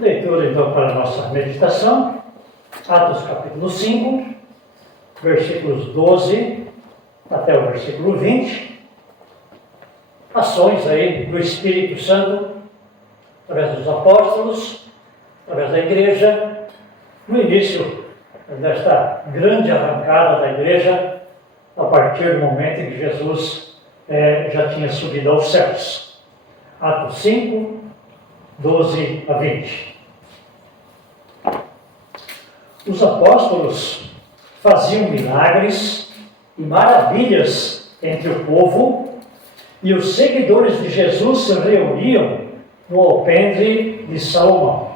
Leitura então para a nossa meditação, Atos capítulo 5, versículos 12 até o versículo 20. Ações aí do Espírito Santo, através dos apóstolos, através da igreja, no início desta grande arrancada da igreja, a partir do momento em que Jesus já tinha subido aos céus. Atos 5, 12 a 20. Os apóstolos faziam milagres e maravilhas entre o povo, e os seguidores de Jesus se reuniam no alpendre de Salomão.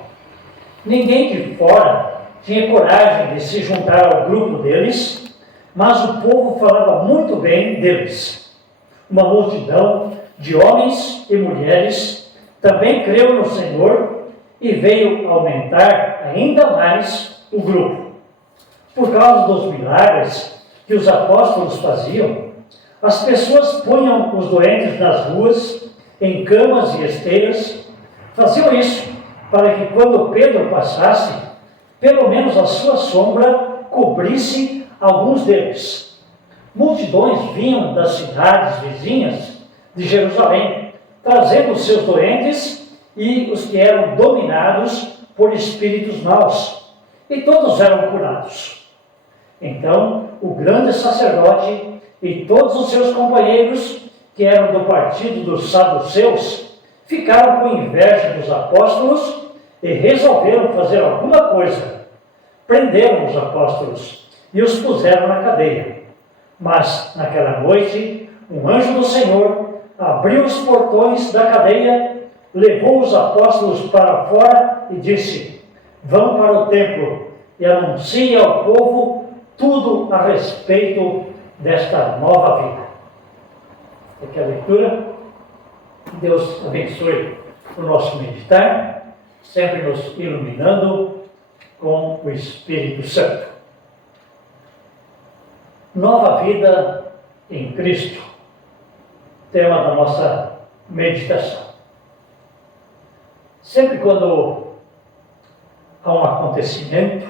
Ninguém de fora tinha coragem de se juntar ao grupo deles, mas o povo falava muito bem deles. Uma multidão de homens e mulheres também creu no Senhor e veio aumentar ainda mais o grupo. Por causa dos milagres que os apóstolos faziam, as pessoas punham os doentes nas ruas, em camas e esteiras. Faziam isso para que quando Pedro passasse, pelo menos a sua sombra cobrisse alguns deles. Multidões vinham das cidades vizinhas de Jerusalém, trazendo os seus doentes e os que eram dominados por espíritos maus, e todos eram curados. Então, o grande sacerdote e todos os seus companheiros, que eram do partido dos saduceus, ficaram com inveja dos apóstolos e resolveram fazer alguma coisa. Prenderam os apóstolos e os puseram na cadeia. Mas, naquela noite, um anjo do Senhor abriu os portões da cadeia, levou os apóstolos para fora e disse: vão para o templo e anunciem ao povo tudo a respeito desta nova vida. Aqui a leitura. Deus abençoe o nosso meditar, sempre nos iluminando com o Espírito Santo. Nova vida em Cristo, tema da nossa meditação. Sempre quando há um acontecimento,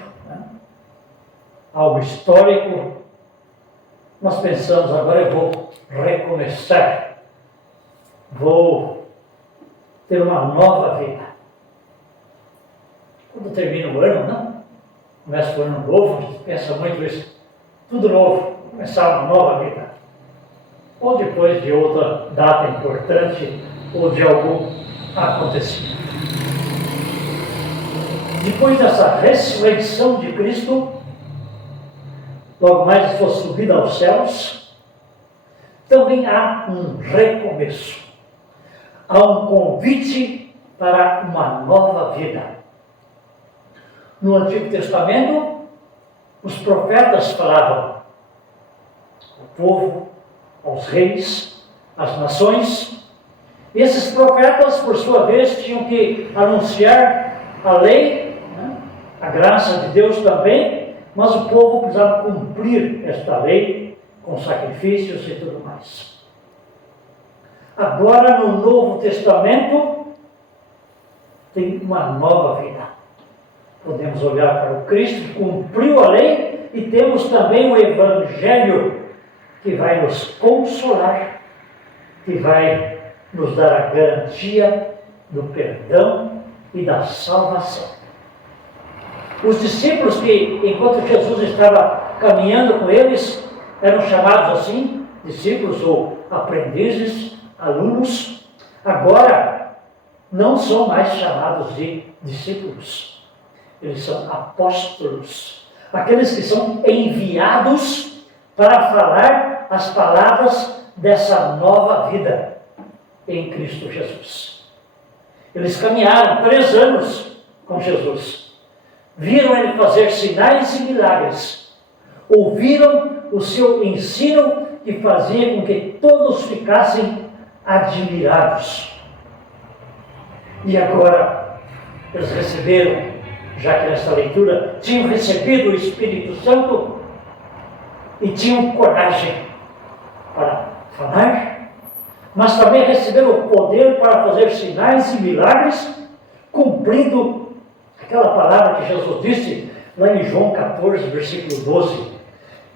algo histórico, nós pensamos: agora eu vou recomeçar, vou ter uma nova vida. Quando termina o ano, né? Começa o ano novo, a gente pensa muito isso, tudo novo, começar uma nova vida. Ou depois de outra data importante, ou de algum acontecimento. Depois dessa ressurreição de Cristo, logo mais for subida aos céus, também há um recomeço. Há um convite para uma nova vida. No Antigo Testamento, os profetas falavam ao povo, aos reis, às nações. E esses profetas, por sua vez, tinham que anunciar a lei, a graça de Deus também, mas o povo precisava cumprir esta lei com sacrifícios e tudo mais. Agora, no Novo Testamento, tem uma nova vida. Podemos olhar para o Cristo que cumpriu a lei, e temos também o Evangelho que vai nos consolar, que vai nos dar a garantia do perdão e da salvação. Os discípulos que, enquanto Jesus estava caminhando com eles, eram chamados assim, discípulos ou aprendizes, alunos, agora não são mais chamados de discípulos. Eles são apóstolos, aqueles que são enviados para falar as palavras dessa nova vida em Cristo Jesus. Eles caminharam 3 anos com Jesus. Viram ele fazer sinais e milagres. Ouviram o seu ensino que fazia com que todos ficassem admirados. E agora, eles receberam, já que nesta leitura, tinham recebido o Espírito Santo e tinham coragem para falar, mas também receberam o poder para fazer sinais e milagres, cumprindo aquela palavra que Jesus disse lá em João 14, versículo 12.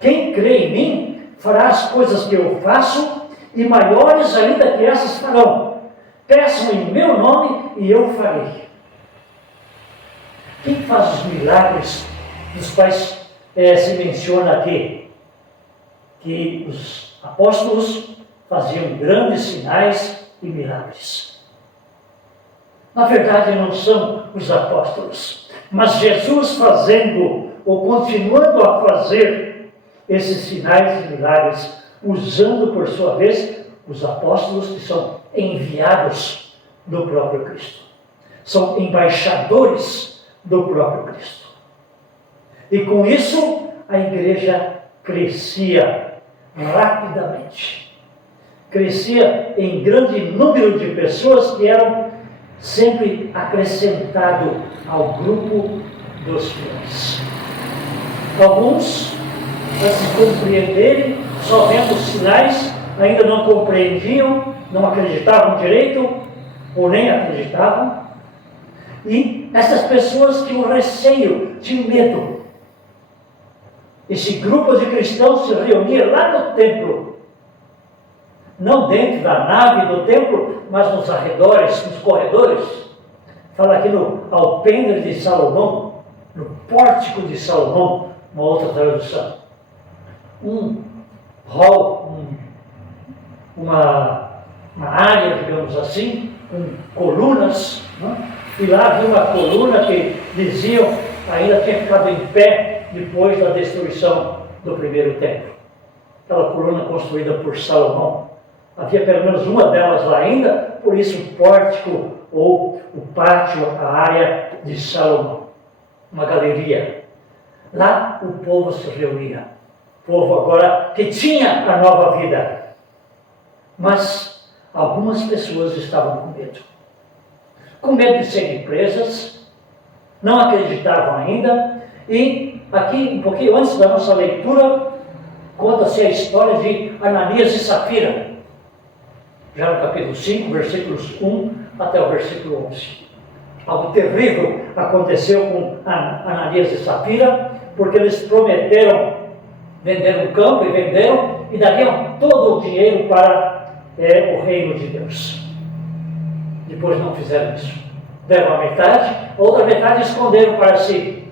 Quem crê em mim fará as coisas que eu faço e maiores ainda que essas farão. Peçam em meu nome e eu farei. Quem faz os milagres dos quais se menciona aqui? Que os apóstolos faziam grandes sinais e milagres. Na verdade, não são os apóstolos, mas Jesus fazendo ou continuando a fazer esses sinais e milagres, usando por sua vez os apóstolos que são enviados do próprio Cristo. São embaixadores do próprio Cristo. E com isso, a igreja crescia rapidamente. Crescia em grande número de pessoas que eram sempre acrescentado ao grupo dos fiéis. Alguns, para se compreenderem, só vendo os sinais, ainda não compreendiam, não acreditavam direito, ou nem acreditavam. E essas pessoas tinham receio, tinham medo. Esse grupo de cristãos se reunia lá no templo, não dentro da nave do templo, mas nos arredores, nos corredores. Fala aqui no alpendre de Salomão, no pórtico de Salomão, uma outra tradução. Um hall, uma área, digamos assim, com colunas, né? E lá havia uma coluna que diziam ainda tinha ficado em pé depois da destruição do primeiro templo. Aquela coluna construída por Salomão. Havia pelo menos uma delas lá ainda, por isso o pórtico ou o pátio, a área de Salomão. Uma galeria. Lá o povo se reunia. O povo agora que tinha a nova vida. Mas algumas pessoas estavam com medo. Com medo de serem presas, não acreditavam ainda. E aqui, um pouquinho antes da nossa leitura, conta-se a história de Ananias e Safira. Já no capítulo 5, versículos 1 até o versículo 11. Algo terrível aconteceu com Ananias e Safira, porque eles prometeram vender um campo e venderam e dariam todo o dinheiro para o reino de Deus. Depois não fizeram isso. Deram a metade, a outra metade esconderam para si.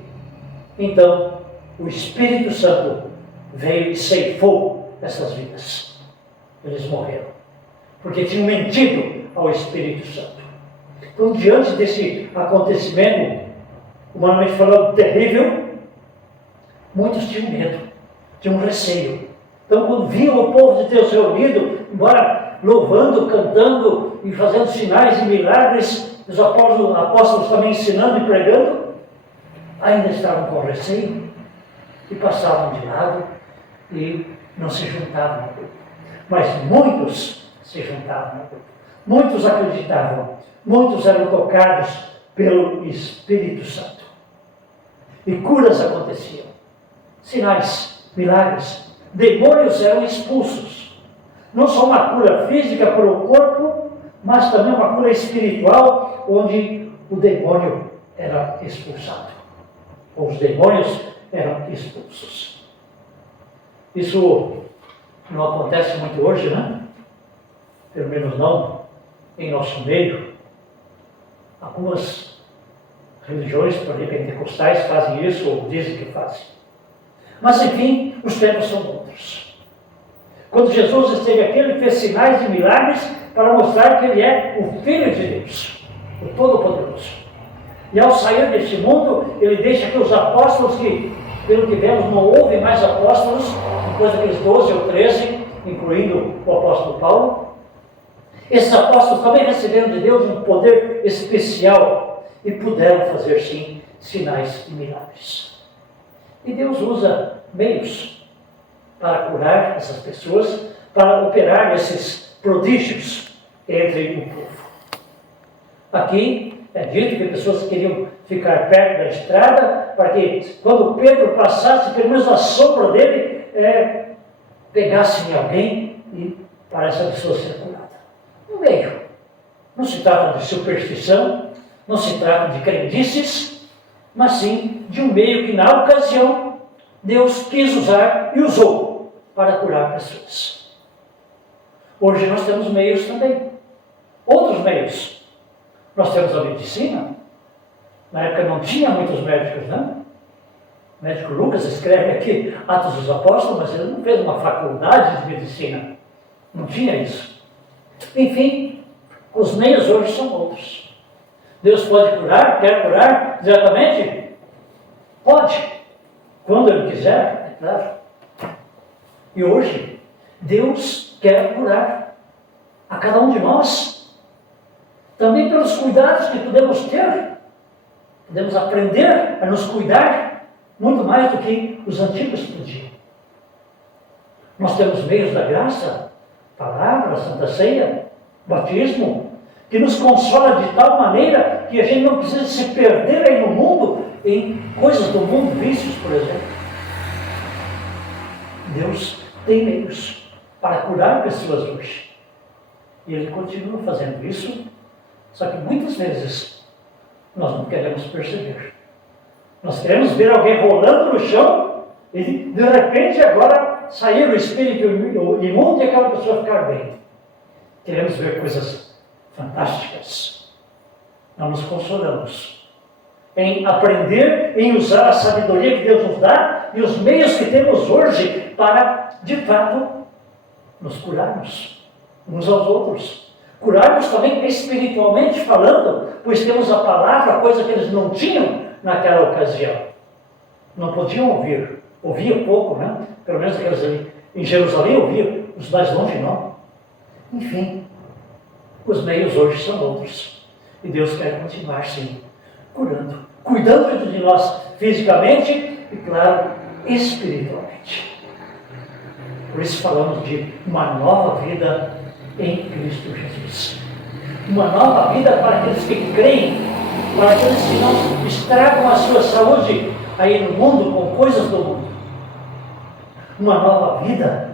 Então, o Espírito Santo veio e ceifou essas vidas. Eles morreram. Porque tinham mentido ao Espírito Santo. Então, diante desse acontecimento, humanamente falando, terrível, muitos tinham medo, tinham receio. Então, quando viam o povo de Deus reunido, embora louvando, cantando e fazendo sinais e milagres, os apóstolos também ensinando e pregando, ainda estavam com receio e passavam de lado e não se juntavam ao grupo. Mas muitos se juntavam ao grupo. Muitos acreditavam, muitos eram tocados pelo Espírito Santo. E curas aconteciam, sinais, milagres, demônios eram expulsos. Não só uma cura física para o corpo, mas também uma cura espiritual, onde o demônio era expulsado. Ou os demônios eram expulsos. Isso não acontece muito hoje, né? Pelo menos não em nosso meio. Algumas religiões, por exemplo, pentecostais, fazem isso ou dizem que fazem. Mas, enfim, os tempos são outros. Quando Jesus esteve aqui, ele fez sinais e milagres para mostrar que ele é o Filho de Deus, o Todo-Poderoso. E ao sair deste mundo, ele deixa que os apóstolos, que pelo que vemos não houve mais apóstolos, depois daqueles 12 ou 13, incluindo o apóstolo Paulo. Esses apóstolos também receberam de Deus um poder especial e puderam fazer, sim, sinais e milagres. E Deus usa meios para curar essas pessoas, para operar esses prodígios entre o povo. Aqui é dito que pessoas queriam ficar perto da estrada, para que quando Pedro passasse, pelo menos a sombra dele, pegasse em alguém e para essa pessoa ser curada. Um meio. Não se trata de superstição, não se trata de crendices, mas sim de um meio que na ocasião Deus quis usar e usou para curar pessoas. Hoje nós temos meios também. Outros meios. Nós temos a medicina. Na época não tinha muitos médicos, não? O médico Lucas escreve aqui Atos dos Apóstolos, mas ele não fez uma faculdade de medicina. Não tinha isso. Enfim, os meios hoje são outros. Deus pode curar, quer curar diretamente? Pode. Quando Ele quiser, é claro. E hoje, Deus quer curar a cada um de nós. Também pelos cuidados que podemos ter. Podemos aprender a nos cuidar muito mais do que os antigos podiam. Nós temos meios da graça, palavra, Santa Ceia, batismo, que nos consola de tal maneira que a gente não precisa se perder aí no mundo, em coisas do mundo, vícios, por exemplo. Deus tem meios para curar pessoas hoje. E Ele continua fazendo isso, só que muitas vezes nós não queremos perceber. Nós queremos ver alguém rolando no chão e de repente agora sair o espírito imundo e aquela pessoa ficar bem. Queremos ver coisas fantásticas. Não nos consolamos em aprender, em usar a sabedoria que Deus nos dá e os meios que temos hoje para, de fato, nos curarmos uns aos outros. Curarmos também espiritualmente falando, pois temos a palavra, coisa que eles não tinham naquela ocasião. Não podiam ouvir. Ouvia pouco, né? Pelo menos aqueles ali em Jerusalém ouviam, os mais longe não. Enfim, os meios hoje são outros. E Deus quer continuar, sim, curando. Cuidando de nós fisicamente e, claro, espiritualmente. Por isso falamos de uma nova vida em Cristo Jesus. Uma nova vida para aqueles que creem, para aqueles que não estragam a sua saúde aí no mundo com coisas do mundo. Uma nova vida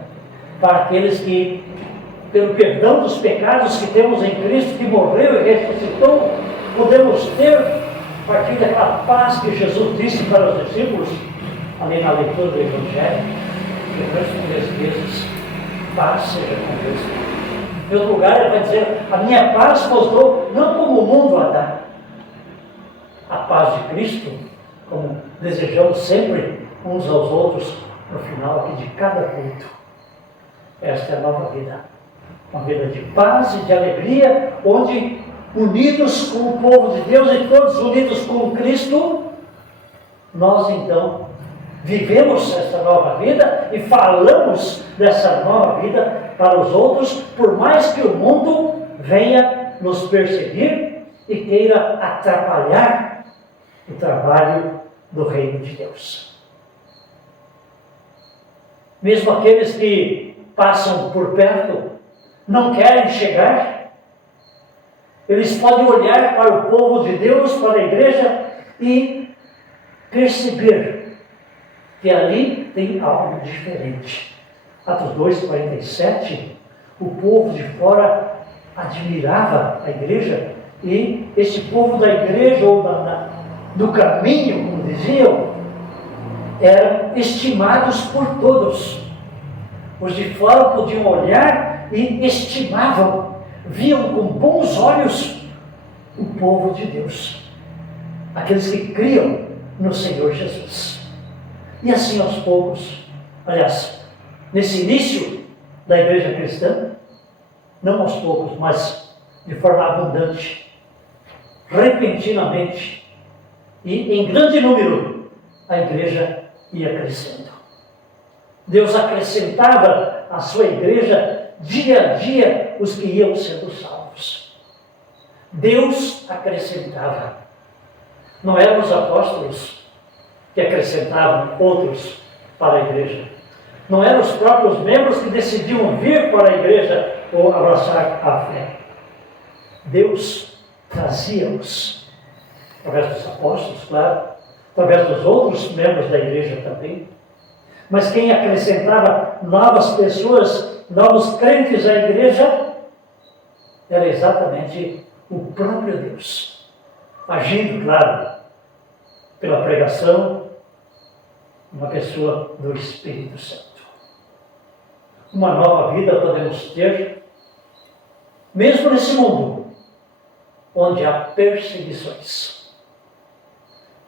para aqueles que, pelo perdão dos pecados que temos em Cristo, que morreu e ressuscitou, podemos ter, a partir daquela paz que Jesus disse para os discípulos, ali na leitura do Evangelho, que várias vezes, paz seja convosco. Em outro lugar ele vai dizer, a minha paz vos dou, não como o mundo a dá. A paz de Cristo, como desejamos sempre uns aos outros, no final aqui de cada culto. Esta é a nova vida. Uma vida de paz e de alegria, onde unidos com o povo de Deus e todos unidos com Cristo, nós então vivemos esta nova vida e falamos dessa nova vida para os outros, por mais que o mundo venha nos perseguir e queira atrapalhar o trabalho do reino de Deus. Mesmo aqueles que passam por perto, não querem chegar, eles podem olhar para o povo de Deus, para a igreja e perceber que ali tem algo diferente. Atos 2:47, o povo de fora admirava a igreja e esse povo da igreja ou do caminho, como diziam, eram estimados por todos. Os de fora podiam olhar e estimavam, viam com bons olhos o povo de Deus, aqueles que criam no Senhor Jesus. E assim aos poucos, aliás, nesse início da igreja cristã, não aos poucos, mas de forma abundante, repentinamente e em grande número, a igreja ia crescendo. Deus acrescentava para a sua igreja, dia a dia, os que iam sendo salvos. Deus acrescentava. Não eram os apóstolos que acrescentavam outros para a igreja. Não eram os próprios membros que decidiam vir para a igreja ou abraçar a fé. Deus trazia-os, através dos apóstolos, claro, através dos outros membros da igreja também. Mas quem acrescentava novas pessoas, novos crentes à igreja, era exatamente o próprio Deus, agindo, claro, pela pregação, uma pessoa do Espírito Santo. Uma nova vida podemos ter, mesmo nesse mundo, onde há perseguições.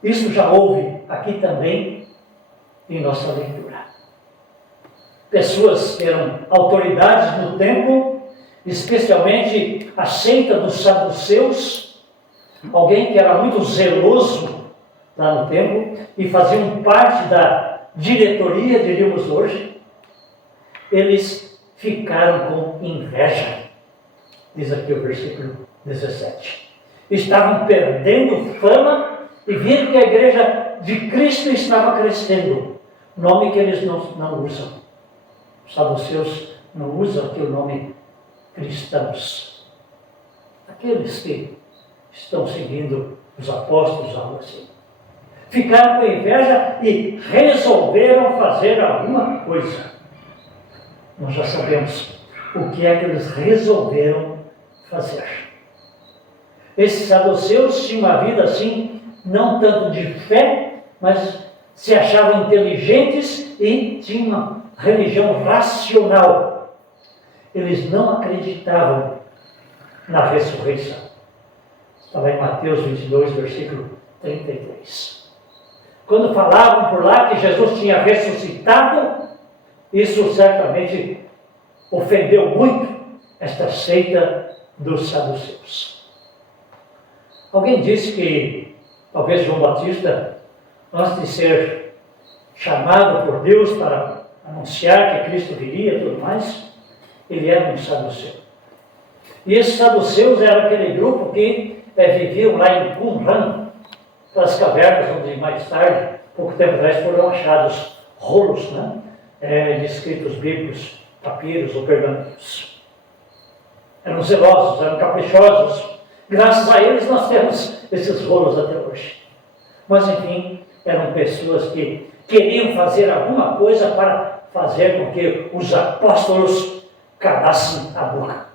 Isso já houve aqui também em nossa leitura. Pessoas que eram autoridades no templo, especialmente a seita dos saduceus, alguém que era muito zeloso lá no templo e faziam parte da diretoria, diríamos hoje, eles ficaram com inveja, diz aqui o versículo 17. Estavam perdendo fama e viram que a igreja de Cristo estava crescendo, nome que eles não usam. Os saduceus não usam aqui o nome cristãos. Aqueles que estão seguindo os apóstolos, algo assim. Ficaram com inveja e resolveram fazer alguma coisa. Nós já sabemos o que é que eles resolveram fazer. Esses saduceus tinham uma vida assim, não tanto de fé, mas se achavam inteligentes e tinham uma religião racional. Eles não acreditavam na ressurreição. Está lá em Mateus 22, versículo 33. Quando falavam por lá que Jesus tinha ressuscitado, isso certamente ofendeu muito esta seita dos saduceus. Alguém disse que talvez João Batista, antes de ser chamado por Deus para anunciar que Cristo viria e tudo mais, ele era um saduceu. E esses saduceus eram aquele grupo que viviam lá em Qumran, aquelas cavernas onde mais tarde, pouco tempo atrás, foram achados rolos, de escritos bíblicos, papiros ou pergaminhos. Eram zelosos, eram caprichosos. Graças a eles nós temos esses rolos até hoje. Mas enfim, eram pessoas que queriam fazer alguma coisa para fazer com que os apóstolos calassem a boca.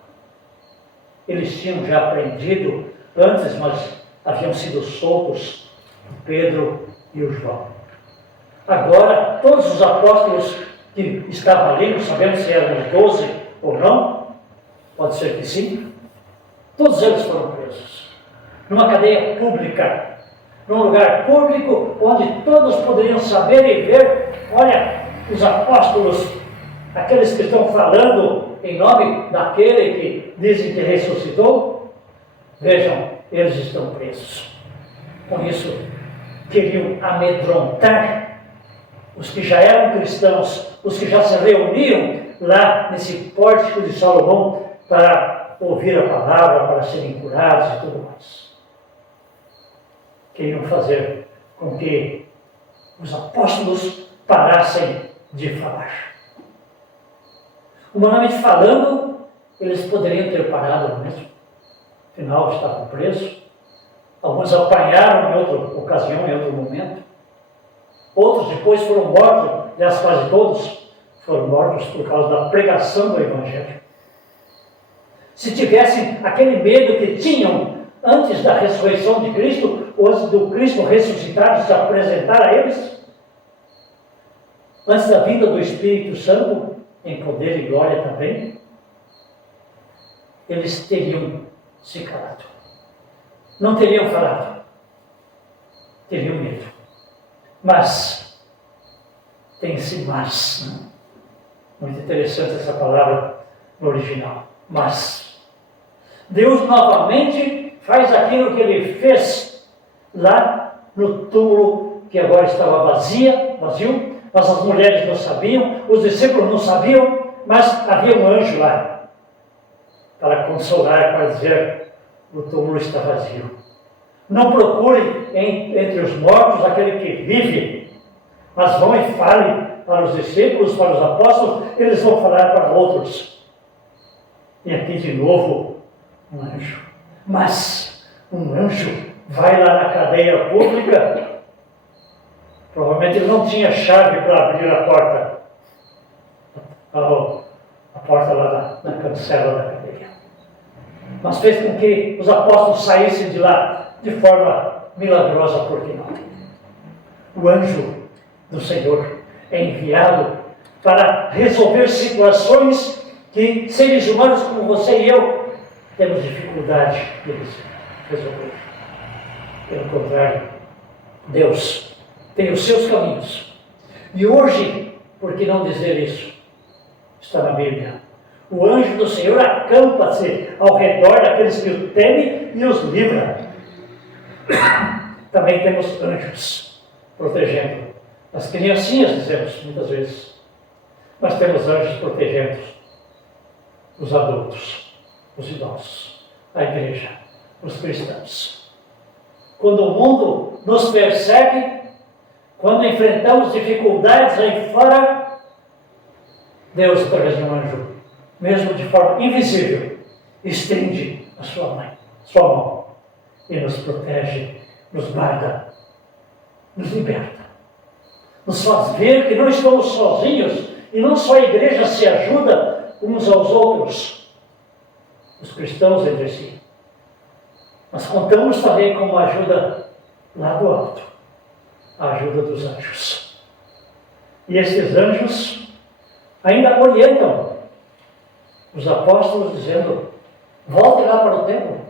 Eles tinham já aprendido antes, mas haviam sido soltos, Pedro e o João. Agora, todos os apóstolos que estavam ali, não sabemos se eram os 12 ou não, pode ser que sim, todos eles foram presos, numa cadeia pública, num lugar público, onde todos poderiam saber e ver, olha, os apóstolos, aqueles que estão falando em nome daquele que dizem que ressuscitou, vejam, eles estão presos. Com isso, queriam amedrontar os que já eram cristãos, os que já se reuniam lá nesse pórtico de Salomão para ouvir a palavra, para serem curados e tudo mais. Queriam fazer com que os apóstolos parassem de falar. Humanamente falando, eles poderiam ter parado mesmo. Afinal, estavam presos. Alguns apanharam em outra ocasião, em outro momento. Outros depois foram mortos, aliás, quase todos foram mortos por causa da pregação do Evangelho. Se tivessem aquele medo que tinham antes da ressurreição de Cristo, ou antes do Cristo ressuscitado se apresentar a eles, antes da vinda do Espírito Santo, em poder e glória também, eles teriam se calado. Não teriam falado. Teriam medo. Mas, tem-se mas. Muito interessante essa palavra no original. Mas. Deus novamente faz aquilo que ele fez lá no túmulo que agora estava vazio, mas as mulheres não sabiam, os discípulos não sabiam, mas havia um anjo lá para consolar, para dizer: o túmulo está vazio. Não procure entre os mortos aquele que vive, mas vão e falem para os discípulos, para os apóstolos, eles vão falar para outros. E aqui de novo, um anjo. Mas um anjo vai lá na cadeia pública. Provavelmente ele não tinha chave para abrir a porta. A porta lá na cancela da cadeia. Mas fez com que os apóstolos saíssem de lá de forma milagrosa, por que não? O anjo do Senhor é enviado para resolver situações que seres humanos como você e eu temos dificuldade de resolver. Pelo contrário, Deus tem os seus caminhos. E hoje, por que não dizer isso? Está na Bíblia. O anjo do Senhor acampa-se ao redor daqueles que o temem e os livra. Também temos anjos protegendo as criancinhas, dizemos muitas vezes. Mas temos anjos protegendo os adultos, os idosos, a igreja, os cristãos. Quando o mundo nos persegue, quando enfrentamos dificuldades aí fora, Deus, através de um anjo, mesmo de forma invisível, estende a sua mão e nos protege, nos guarda, nos liberta. Nos faz ver que não estamos sozinhos e não só a igreja se ajuda uns aos outros, os cristãos entre si, mas contamos também com uma ajuda lá do alto, a ajuda dos anjos. E esses anjos ainda orientam os apóstolos dizendo: voltem lá para o templo.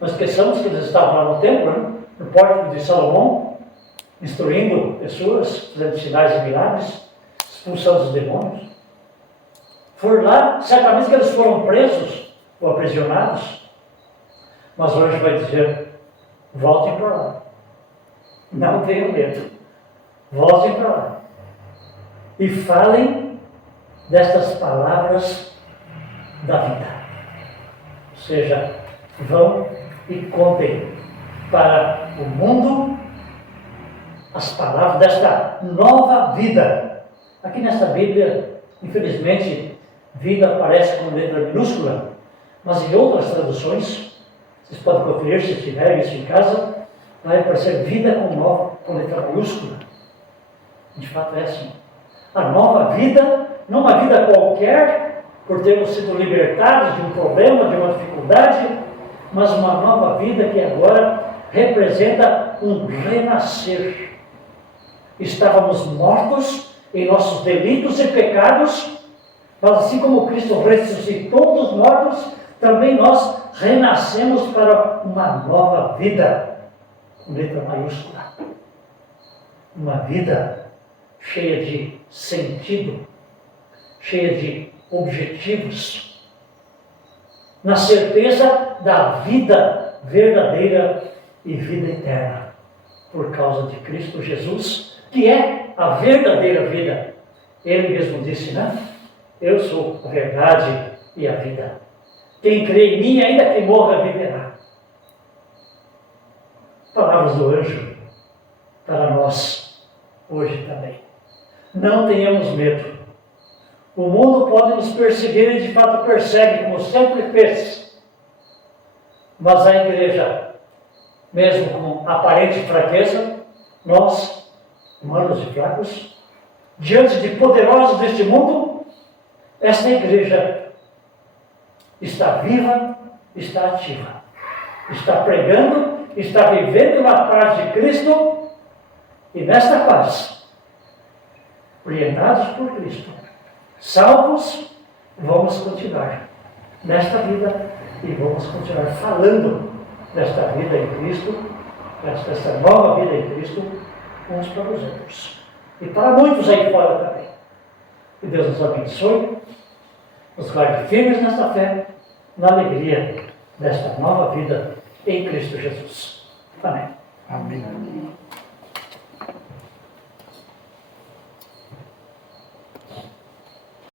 Não esqueçamos que eles estavam lá no templo, né? No pórtico de Salomão, instruindo pessoas, fazendo sinais e milagres, expulsando os demônios. Por lá, certamente que eles foram presos ou aprisionados, mas o anjo vai dizer: voltem para lá. Não tenham medo. Voltem para lá. E falem destas palavras da vida. Ou seja, vão e contem para o mundo as palavras desta nova vida. Aqui nesta Bíblia, infelizmente, vida aparece com letra minúscula, mas em outras traduções, vocês podem conferir se tiverem isso em casa, vai aparecer vida com letra maiúscula. De fato é assim. A nova vida, não uma vida qualquer, por termos sido libertados de um problema, de uma dificuldade, mas uma nova vida que agora representa um renascer. Estávamos mortos em nossos delitos e pecados, mas assim como Cristo ressuscitou dos mortos, também nós renascemos para uma nova vida, com letra maiúscula. Uma vida cheia de sentido, cheia de objetivos, na certeza da vida verdadeira e vida eterna, por causa de Cristo Jesus, que é a verdadeira vida. Ele mesmo disse, né? Eu sou a verdade e a vida. Quem crê em mim, ainda que morra, viverá. Palavras do anjo para nós hoje também. Não tenhamos medo. O mundo pode nos perseguir e de fato persegue, como sempre fez. Mas a igreja, mesmo com aparente fraqueza, nós, humanos e fracos, diante de poderosos deste mundo, esta igreja está viva, está ativa, está pregando, está vivendo na paz de Cristo, e nesta paz, orientados por Cristo, salvos, vamos continuar nesta vida e vamos continuar falando desta vida em Cristo, desta nova vida em Cristo, uns para os outros. E para muitos aí fora também. Que Deus nos abençoe, nos guarde firmes nesta fé, na alegria desta nova vida em Cristo Jesus. Amém. Amém.